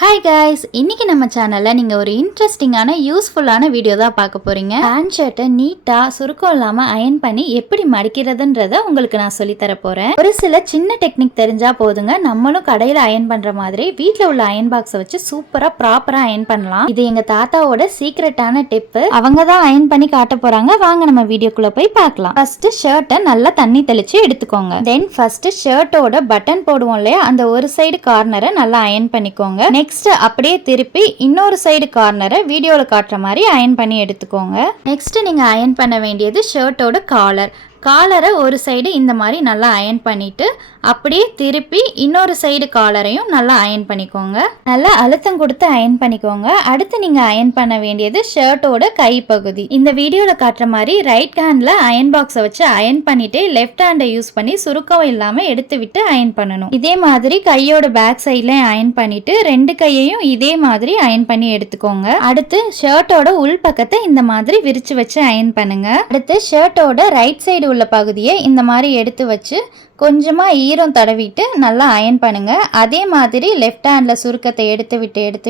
Hi guys, இன்னைக்கு நம்ம சேனல்ல நீங்க ஒரு இன்ட்ரெஸ்டிங்கான யூஸ்ஃபுல்லான வீடியோ தான் பார்க்க போறீங்க. பேண்ட் ஷர்ட்டை நீட்டா சுருக்கம் இல்லாம அயன் பண்ணி எப்படி மடிக்கிறதுன்றத உங்களுக்கு நான் சொல்லி தர போறேன். ஒரு சில சின்ன டெக்னிக் தெரிஞ்சா போதுங்க, நம்மளும் கடையில அயன் பண்ற மாதிரி வீட்ல உள்ள அயன் பாக்ஸை வச்சு சூப்பரா ப்ராப்பரா அயன் பண்ணலாம். இது எங்க தாத்தாவோட சீக்ரெட்டான டிப். அவங்க தான் அயன் பண்ணி காட்ட போறாங்க. வாங்க நம்ம வீடியோக்குள்ள போய் பார்க்கலாம். ஃபர்ஸ்ட் ஷர்ட்டை நல்லா தண்ணி தெளிச்சு எடுத்துக்கோங்க. தென் ஃபர்ஸ்ட் ஷர்ட்டோட பட்டன் போடுவோம் இல்லையா, அந்த ஒரு சைடு கார்னரை நல்லா அயன் பண்ணிக்கோங்க. நெக்ஸ்ட் அப்படியே திருப்பி இன்னொரு சைடு கார்னரை வீடியோல காட்டுற மாதிரி அயன் பண்ணி எடுத்துக்கோங்க. நெக்ஸ்ட் நீங்க அயன் பண்ண வேண்டியது ஷர்ட்டோட காலரை ஒரு சைடு இந்த மாதிரி நல்லா அயன் பண்ணிட்டு அப்படியே திருப்பி இன்னொரு சைடு காலரையும் நல்லா அயன் பண்ணிக்கோங்க. நல்லா அழுத்தம் கொடுத்து அயன் பண்ணிக்கோங்க. அடுத்து நீங்க அயன் பண்ண வேண்டியது ஷர்ட்டோட கைப்பகுதி. இந்த வீடியோல காட்டுற மாதிரி ரைட் ஹேண்ட்ல அயன் பாக்ஸை வச்சு அயன் பண்ணிட்டு லெஃப்ட் ஹேண்டை யூஸ் பண்ணி சுருக்கம் இல்லாம எடுத்து விட்டு அயன் பண்ணணும். இதே மாதிரி கையோட பேக் சைட்ல அயன் பண்ணிட்டு ரெண்டு கையையும் இதே மாதிரி அயன் பண்ணி எடுத்துக்கோங்க. அடுத்து ஷர்ட்டோட உள் பக்கத்தை இந்த மாதிரி விரிச்சு வச்சு அயன் பண்ணுங்க. அடுத்து ஷர்ட்டோட ரைட் சைடு உள்ள பகுதியை இந்த மாதிரி எடுத்து வச்சு கொஞ்சமாக ஈரம் தடவிட்டு நல்லா அயன் பண்ணுங்க. அதே மாதிரி லெஃப்ட் ஹேண்ட்ல சுருக்கத்தை எடுத்து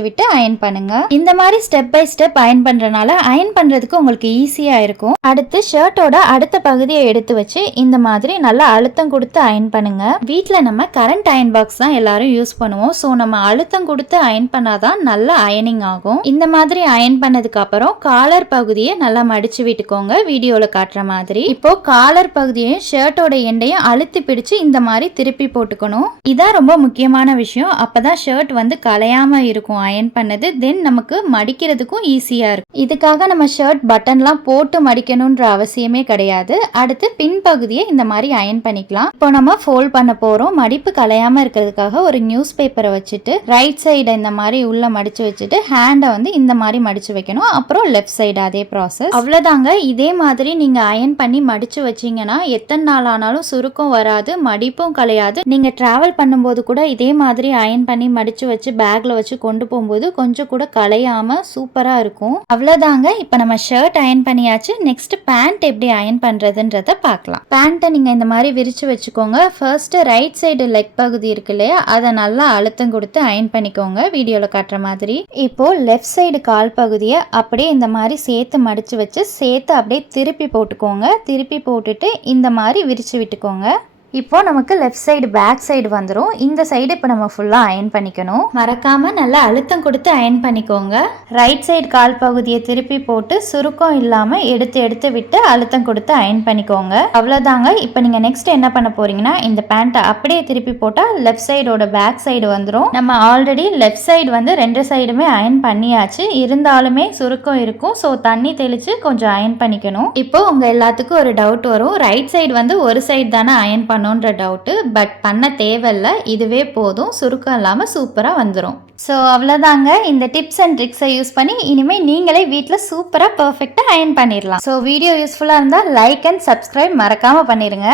விட்டு அயன் பண்ணுங்க. இந்த மாதிரி ஸ்டெப் பை ஸ்டெப் அயன் பண்றதுனால அயன் பண்றதுக்கு உங்களுக்கு ஈஸியா இருக்கும். அடுத்து ஷர்ட்டோட அடுத்த பகுதியை எடுத்து வச்சு இந்த மாதிரி நல்லா அழுத்தம் கொடுத்து அயன் பண்ணுங்க. வீட்டில் நம்ம கரண்ட் அயன் பாக்ஸ் தான் எல்லாரும் யூஸ் பண்ணுவோம். ஸோ நம்ம அழுத்தம் கொடுத்து அயன் பண்ணாதான் நல்லா அயனிங் ஆகும். இந்த மாதிரி அயன் பண்ணதுக்கு அப்புறம் காலர் பகுதியை நல்லா மடிச்சு விட்டுக்கோங்க. வீடியோல காட்டுற மாதிரி. இப்போ காலர் பகுதியையும் ஷர்ட்டோட எண்டையும் அழுத்தி இந்த மாதிரி திருப்பி போட்டுக்கணும். இதான் ரொம்ப முக்கியமான விஷயம். அப்பதான் ஷர்ட் வந்து கலையாம இருக்கும் அயன் பண்ணது. தென் நமக்கு மடிக்கிறதுக்கும் ஈஸியா இருக்கும். இதுக்காக நம்ம ஷர்ட் பட்டன்லாம் போட்டு மடிக்கணும்ன்ற அவசியமே கிடையாது. அடுத்து பின்பகுதியை இந்த மாதிரி அயன் பண்ணிக்கலாம். இப்போ நம்ம ஃபோல்ட் பண்ண போறோம். மடிப்பு கலையாம இருக்கிறதுக்காக ஒரு நியூஸ் பேப்பரை வச்சுட்டு ரைட் சைடை இந்த மாதிரி உள்ள மடிச்சு வச்சுட்டு ஹேண்டை வந்து இந்த மாதிரி மடிச்சு வைக்கணும். அப்புறம் லெஃப்ட் சைடு அதே ப்ராசஸ். அவ்வளவுதாங்க. இதே மாதிரி நீங்க அயன் பண்ணி மடிச்சு வச்சீங்கன்னா எத்தனை நாள் ஆனாலும் சுருக்கம் வராது, மடிப்பும் கலையாது. நீங்க டிராவல் பண்ணும்போது கூட இதே மாதிரி அயன் பண்ணி மடிச்சு வச்சு பேக்ல வச்சு கொண்டு போகும்போது கொஞ்சம் கூட கலையாம சூப்பரா இருக்கும். அவ்வளவுதாங்க. இப்ப நம்ம ஷர்ட் அயன் பண்ணியாச்சு. நெக்ஸ்ட் பேண்ட் எப்படி அயன் பண்றதுன்றத பார்க்கலாம். பேண்ட்டை நீங்க இந்த மாதிரி விரிச்சு வச்சுக்கோங்க. ஃபர்ஸ்ட் ரைட் சைடு லெக் பகுதி இருக்கு இல்லையா, அதை நல்லா அழுத்தம் கொடுத்து அயன் பண்ணிக்கோங்க. வீடியோல காட்டுற மாதிரி. இப்போ லெஃப்ட் சைடு கால் பகுதியை அப்படியே இந்த மாதிரி சேர்த்து மடிச்சு வச்சு சேர்த்து அப்படியே திருப்பி போட்டுக்கோங்க. திருப்பி போட்டுட்டு இந்த மாதிரி விரிச்சு விட்டுக்கோங்க. இப்போ நமக்கு லெஃப்ட் சைடு பேக் சைடு வந்துடும். இந்த சைடு இப்போ நம்ம ஃபுல்லாக அயன் பண்ணிக்கணும். மறக்காம நல்லா அழுத்தம் கொடுத்து அயன் பண்ணிக்கோங்க. ரைட் சைடு கால் பகுதியை திருப்பி போட்டு சுருக்கம் இல்லாமல் எடுத்து விட்டு அழுத்தம் கொடுத்து அயன் பண்ணிக்கோங்க. அவ்வளோதாங்க. இப்போ நீங்கள் நெக்ஸ்ட் என்ன பண்ண போறீங்கன்னா, இந்த பேண்ட்டை அப்படியே திருப்பி போட்டால் லெஃப்ட் சைடோட பேக் சைடு வந்துடும். நம்ம ஆல்ரெடி லெஃப்ட் சைடு வந்து ரெண்டு சைடுமே அயன் பண்ணியாச்சு. இருந்தாலுமே சுருக்கம் இருக்கும். ஸோ தண்ணி தெளித்து கொஞ்சம் அயன் பண்ணிக்கணும். இப்போ உங்கள் எல்லாத்துக்கும் ஒரு டவுட் வரும், ரைட் சைடு வந்து ஒரு சைடு தானே அயன் பண்ணணுன்ற டவுட்டு. பட் பண்ண தேவையில்லை, இதுவே போதும். சுருக்கம் இல்லாமல் சூப்பராக வந்துடும். ஸோ அவ்வளோதாங்க. இந்த டிப்ஸ் அண்ட் ட்ரிக்ஸை யூஸ் பண்ணி இனிமேல் நீங்களே வீட்டில் சூப்பராக பர்ஃபெக்டாக அயன் பண்ணிடலாம். ஸோ வீடியோ யூஸ்ஃபுல்லாக இருந்தால் லைக் அண்ட் சப்ஸ்கிரைப் மறக்காமல் பண்ணிடுங்க.